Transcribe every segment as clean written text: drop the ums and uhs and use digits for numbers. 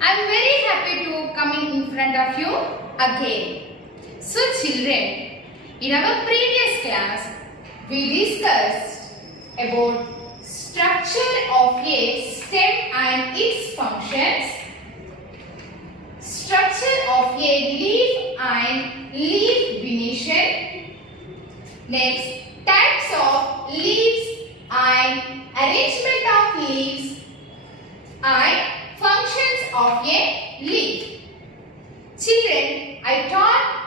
I am very happy to coming in front of you again. So children, in our previous class, we discussed about structure of a stem and its functions, structure of a leaf and leaf venation, next types of leaves and arrangement of leaves and functions of a leaf. Children, I taught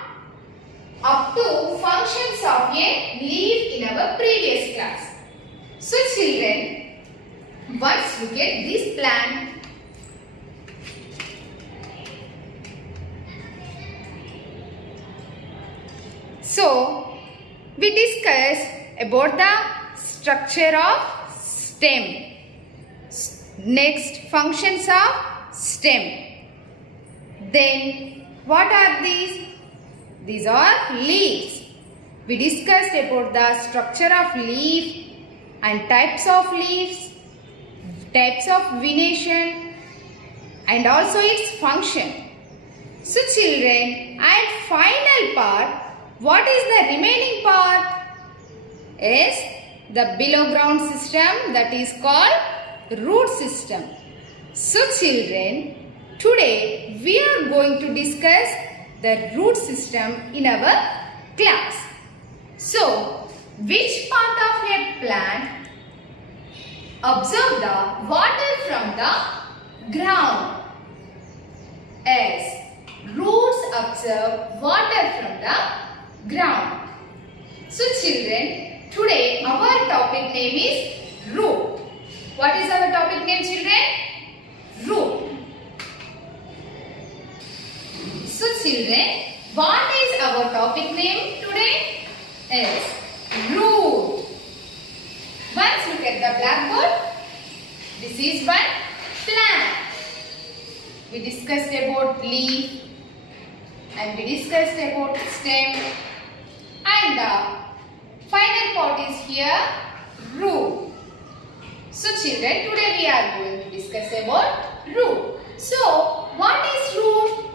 up to functions of a leaf in our previous class. So children, once look at this plant. So, we discussed about the structure of stem. Next, functions of stem. Then, what are these? These are leaves. We discussed about the structure of leaf and types of leaves, types of venation, and also its function. So, children, and final part, what is the remaining part? Is the below ground system, that is called root system. So children, today we are going to discuss the root system in our class. So, which part of a plant absorb the water from the ground? As roots absorb water from the ground. So children, today our topic name is root. What is our topic name, children? Root. So children, what is our topic name today? Is root. Once look at the blackboard. This is one plant. We discussed about leaf and we discussed about stem, and the final part is here root. So children, today we are going to discuss about root. So what is root?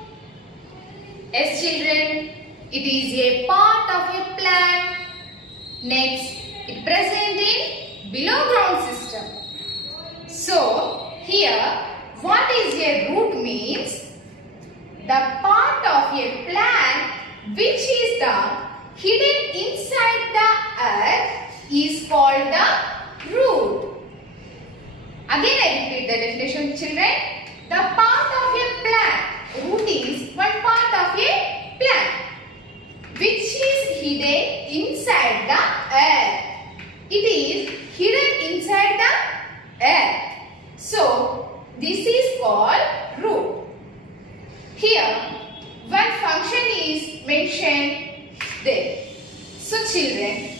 Yes children, it is a part of a plant. Next, it present in below ground system. So here, what is a root means? The part of a plant which is the hidden inside the earth is called the root. Again I repeat the definition, children. The part of a plant, root is one part of a plant which is hidden inside the earth. It is hidden inside the earth. So this is called root. Here one function is mentioned there. So children,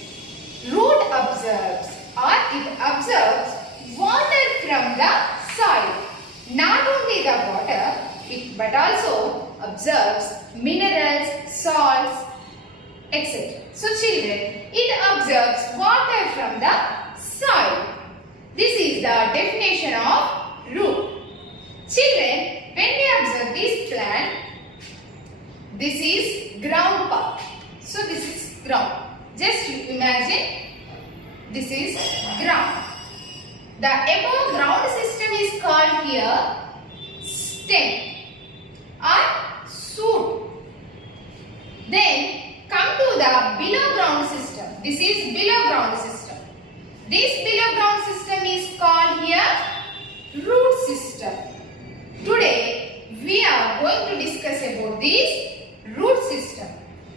root absorbs water from the soil. Not only the water, but also absorbs minerals, salts, etc. So children, it absorbs water from the soil. This is the definition of root. Children, when we observe this plant, this is ground part. So this is ground. Just you imagine, this is ground. The above ground system is called here stem or shoot. Then come to the below ground system. This is below ground system. This below ground system is called here root system. Today we are going to discuss about this root system.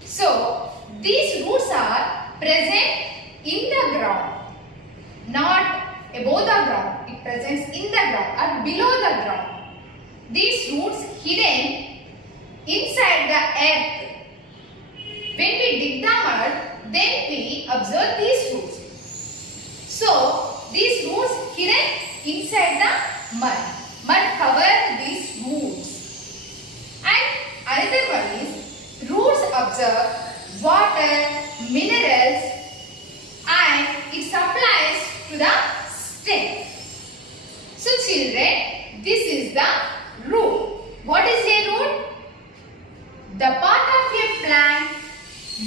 So these roots are present in the ground, not above the ground. It presents in the ground or below the ground. These roots hidden inside the earth. When we dig the mud, then we observe these roots. So these roots hidden inside the mud. Mud cover these roots. And another one is roots absorb water, minerals, and it supplies to the stem. So children, this is the root. The part of a plant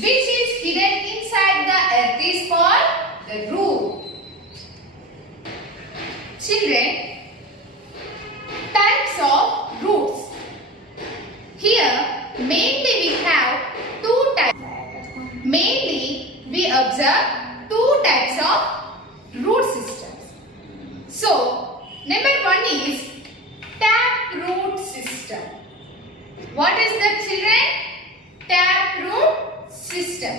which is hidden inside the earth is called the root. Children, types of roots. Here mainly we have two types. Mainly we observe two types of root systems. So number one is tap root system. What is that, children? Tap root system.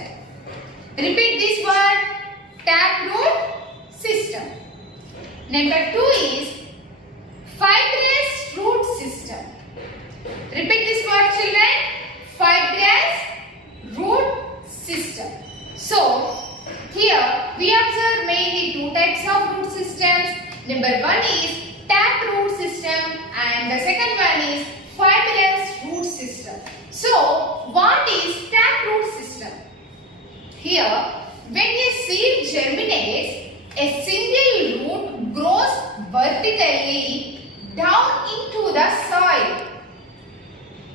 Repeat this word, tap root system. Number two is fibrous root system. Repeat this word, children, fibrous root system. So here we observe mainly two types of root systems. Number one is tap root system and the second one is fibrous root system. So what is tap root system? Here when a seed germinates, a single root grows vertically down into the soil.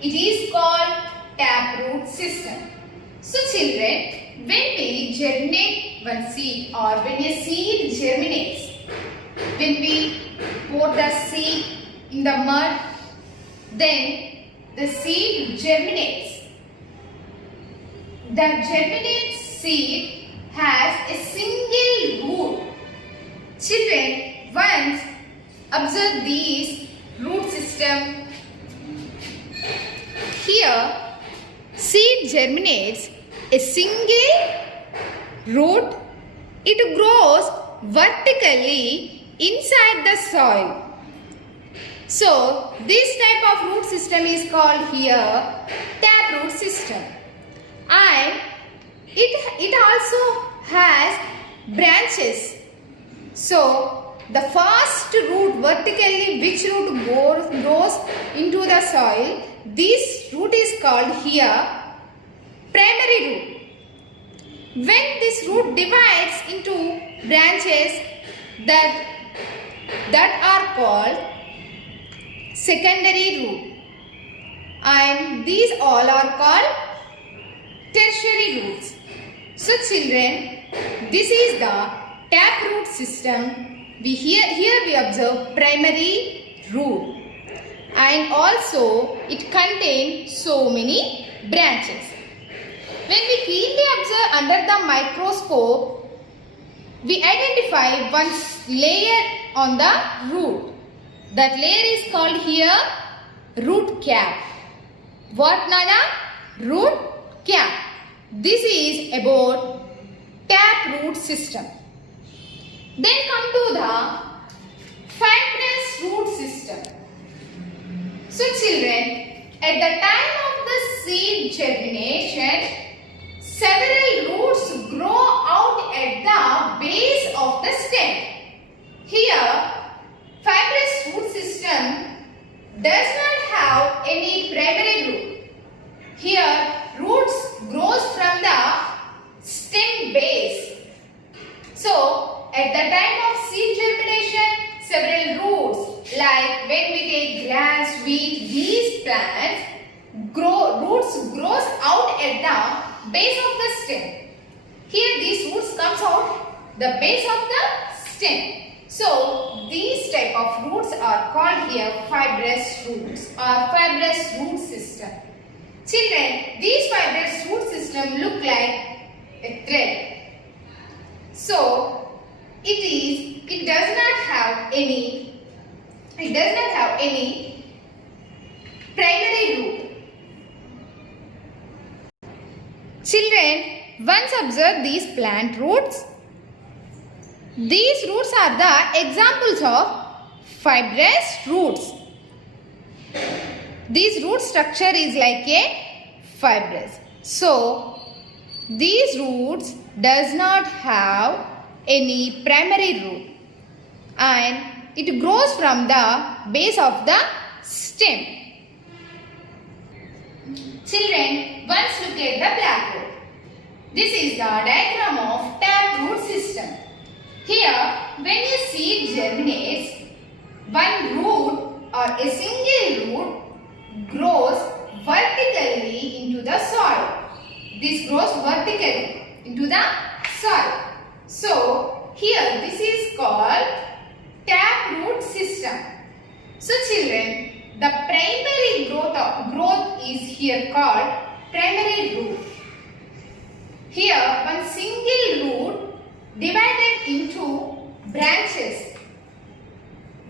It is called tap root system. So children, when we germinate one seed or when a seed germinates, when we pour the seed in the mud, then the seed germinates. The germinated seed has a single root. Children, once observe this root system. Here, seed germinates a single root. It grows vertically inside the soil. So, this type of root system is called here tap root system. And it also has branches. So, the first root vertically, which root grows into the soil, this root is called here primary root. When this root divides into branches that are called secondary root, and these all are called tertiary roots. So children, this is the tap root system. Here we observe primary root, and also it contains so many branches. When we keenly observe under the microscope, we identify one layer on the root. That layer is called here root cap. What, Nana? Root cap. This is about tap root system. Then come to the fibrous root system. So children, at the time of the seed germination, several roots grow out at the base of the stem. Here, fibrous root system does not have any primary root. Here, roots grows from the stem base. So, at the time of seed germination, several roots, like when we take grass, wheat, these plants, roots grows out at the base of the stem. Here these roots comes out the base of the stem. So these type of roots are called here fibrous roots or fibrous root system. Children, these fibrous root system look like a thread. So it does not have any primary root. Children, once observe these plant roots. These roots are the examples of fibrous roots. This root structure is like a fibrous. So, these roots does not have any primary root and it grows from the base of the stem. Children, once look at the blackboard. This is the diagram of tap root system. Here, when a seed germinates, one root or a single root grows vertically into This grows vertically into the soil. So here this is called taproot system. So children, the primary growth is here called primary root. Here one single root divided into branches.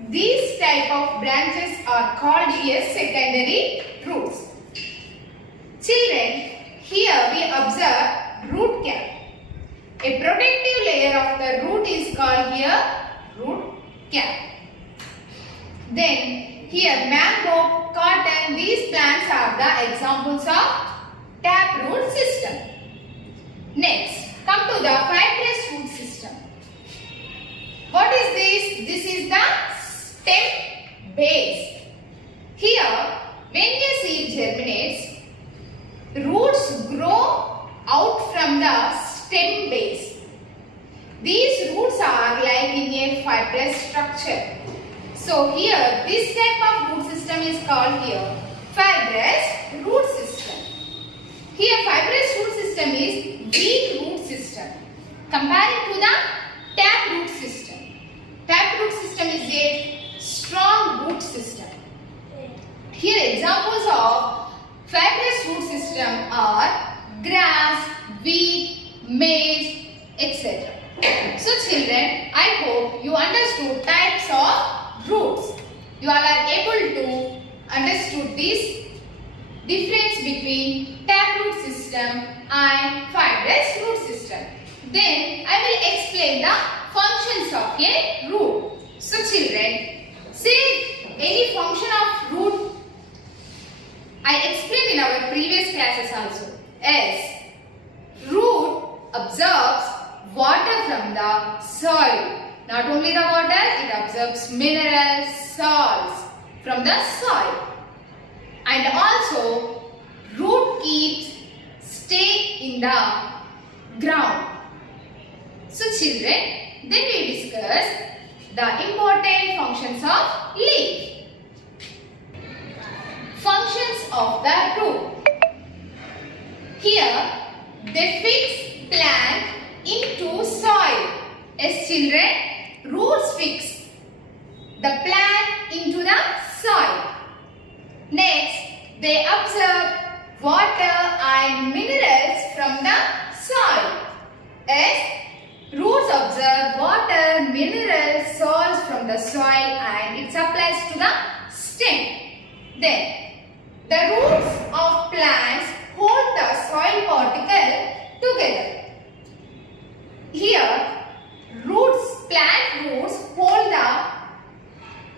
These type of branches are called here secondary roots. Children, here we observe root cap. A protective layer of the root is called here root cap. Then here mango, cotton, these plants are the examples of taproot system. Next, come to the fibrous root system. What is this? This is the stem base. Here, when a seed germinates, roots grow out from the stem base. These roots are like in a fibrous structure. So here, this type of root system is called here fibrous root system. Here, fibrous root system is weak root system compared to the taproot system. Taproot system is a strong root system. Here, examples of fibrous root system are grass, wheat, maize, etc. So children, I hope you understood types of roots. You all are able to understood this difference between taproot system and fibrous root system. Then I will explain the functions of a root. So children, say any function of root I explained in our previous classes also. As root absorbs water from the soil. Not only the water, it absorbs minerals, salts from the soil. And also, root keeps stay in the ground. So children, then we discuss the important functions of leaf. Functions of the root. Here, they fix plant into soil. As children, roots fix the plant into the soil. Next, they absorb water and minerals from the soil. As roots absorb water, minerals, salts from the soil and it supplies to the stem. Then, the roots of plants hold the soil particle together. Here, plant roots hold the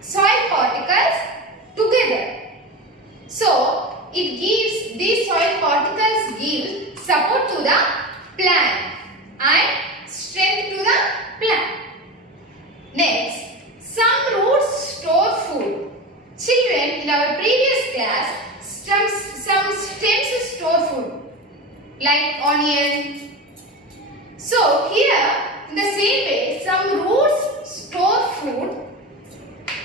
soil particles together. So, these soil particles give support to the plant and strength to the plant. Next, some roots store food. Children, in our previous class, some stems store food like onion. So here, in the same way, some roots store food.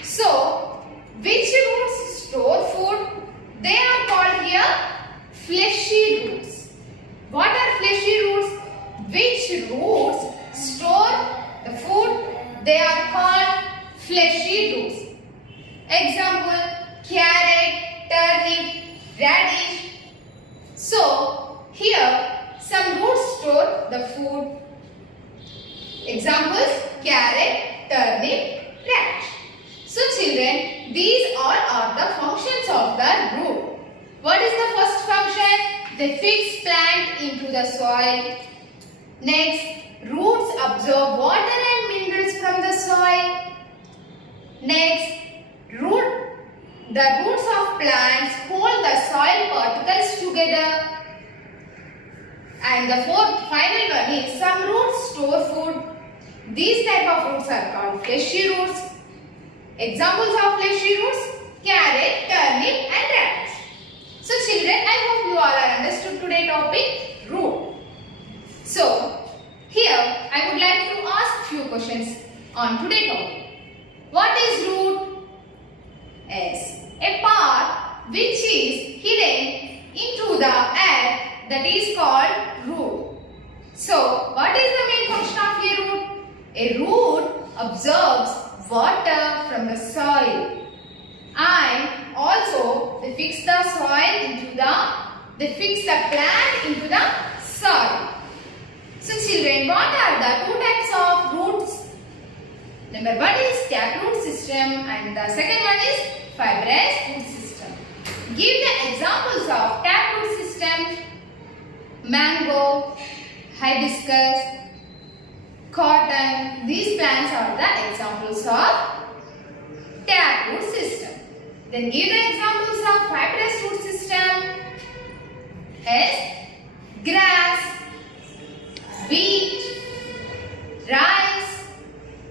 So, which roots store food? They are called here fleshy roots. What are fleshy roots? Which roots store the food? They are called fleshy roots. Example, carrot, turnip, radish. So, here some roots store the food. Examples, carrot, turnip, radish. So children, these all are the functions of the root. What is the first function? They fix plant into the soil. Next, roots absorb water and minerals from the soil. Next, the roots of plants hold the soil particles together. And the final one is some roots store food. These type of roots are called fleshy roots. Examples of fleshy roots, carrot, turnip and radish. So children, I hope you all are understood today's topic, root. So, here I would like to ask few questions on today's topic. What is root? Yes, a part which is hidden into the earth, that is called root. So, what is the main function of a root? A root absorbs water from the soil and also they fix the plant into the soil. So children, what are the two types of roots? Number one is taproot system and the second one is fibrous root system. Give the examples of taproot system: mango, hibiscus, cotton. These plants are the examples of taproot system. Then give the examples of fibrous root system as grass, wheat, rice,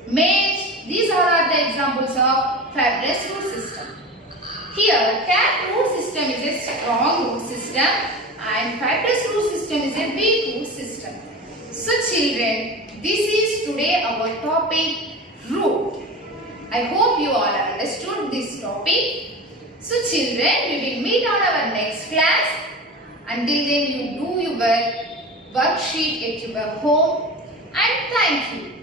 maize. These all are the examples of fibrous root system. Here, taproot system is a strong root system and fibrous root system is a weak root system. So children, this is today our topic, root. I hope you all have understood this topic. So children, we will meet on our next class. Until then, you do your worksheet at your home and thank you.